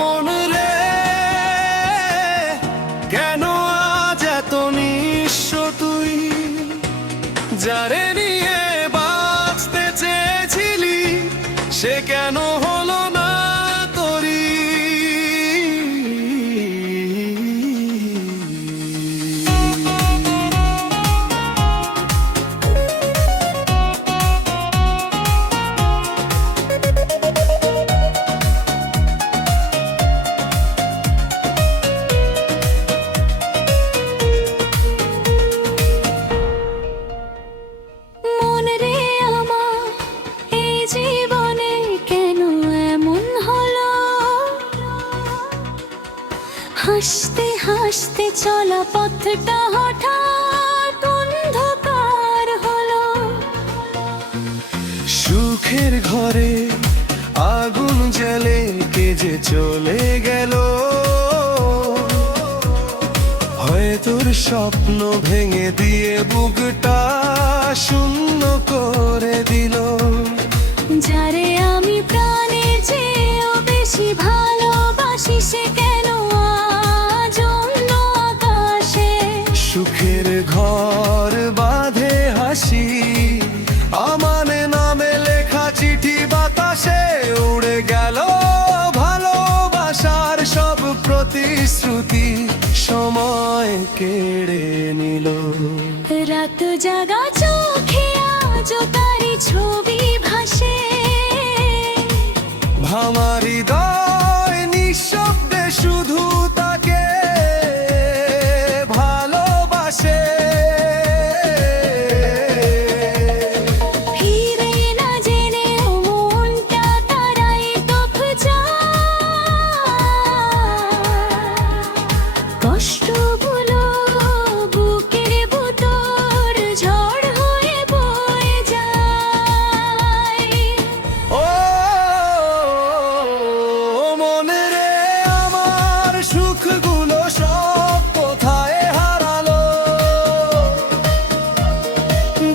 মন রে, কেন আজ এত নিঃস্ব তুই? যারে নিয়ে বাঁচতে চেয়েছিলি সে কেন হলো না তোরি? হাসতে হাসতে চলা পথটা হঠাৎ অন্ধকার হলো। সুখের ঘরে আগুন জ্বলে কে যে চলে গেল, হয় তোর স্বপ্ন ভেঙে দিয়ে বুকটা শূন্য করে দিল। যারে আমি প্রাণের চেয়েও বেশি ভালোবাসি সে কেন আজ অন্য আকাশে? সুখের ঘর বাঁধে হাসি, আমার নামে লেখা চিঠি বাতাসে উড়ে গেল। ভালোবাসার সব প্রতিশ্রুতি সময় কেড়ে নিল। রাত জাগা চোখে আজও তারি ছবি ভাসে, ভাঙা হৃদয় নিঃশব্দে শুধু তাকে ভালোবাসে। ফিরে না জেনেও মনটা তারাই তফ যায়। কষ্টগুলো বুকের ভেতর ঝড় হয়ে বয়ে যায়। ও মনে রে, আমার সুখগুলো সব কোথায় হারালো?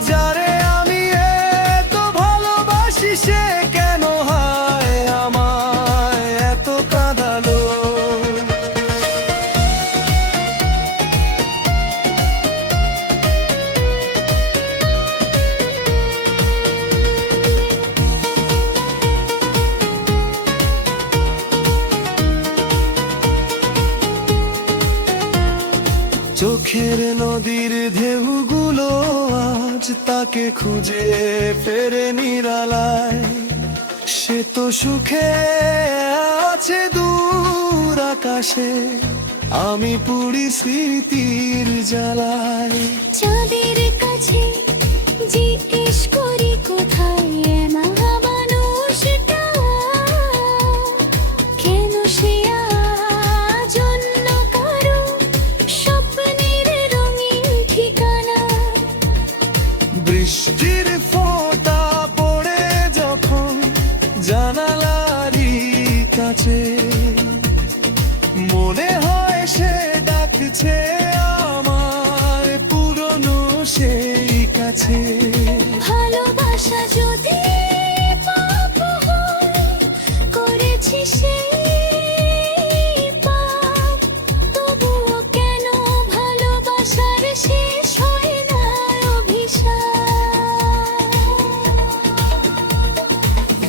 যারে আমি এত ভালোবাসি সে কেন হয় আমায় এত কাঁদালো? চোখের নদীর ঢেউগুলো আজ তাকে খুঁজে ফেরে নিরালায়। সে তো সুখে আছে দূর আকাশে, আমি পুরি স্মৃতির জ্বালায়। চাঁদের কাছে জিজ্ঞেস করি কোথায় না মানুষটা, কেন সে আজ অন্য কারো স্বপ্নের রঙিন ঠিকানা? বৃষ্টির ফোঁটা পড়ে যখন জানালারই কাছে, মনে হয় সে ডাকছে আমার পুরনো সেই কাছে। ভালোবাসা যদি পাপ হয়, করেছি সেই পাপ, তবুও কেন ভালোবাসার শেষ হয় না অভিশাপ?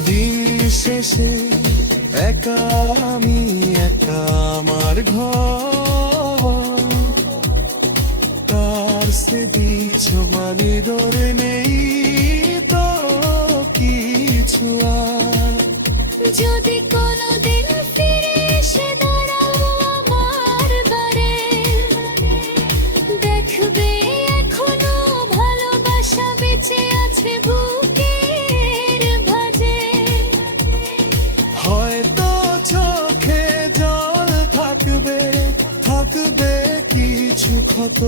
দিন শেষে একা আমি, একা আমার ঘর, তার সে বিছমানি ধরে নেই তো কিছু আর। যদি কোনোদিন ফিরে এসে দাঁড়াও আমার বারে, দেখবে এখনো ভালোবাসা বেঁচে আছে বুকের ভাঁজে। হয়তো চোখে জল থাকবে, থাকবে কিছু ক্ষত,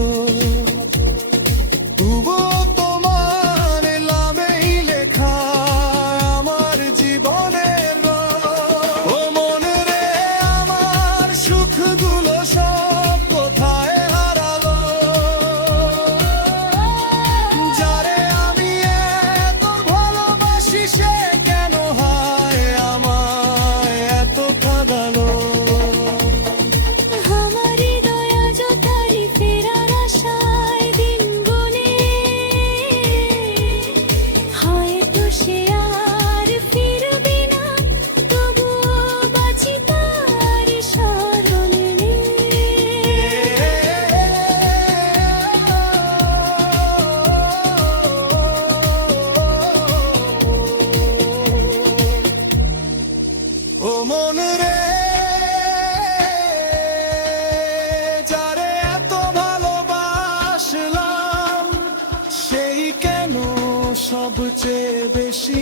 সবচেয়ে বেশি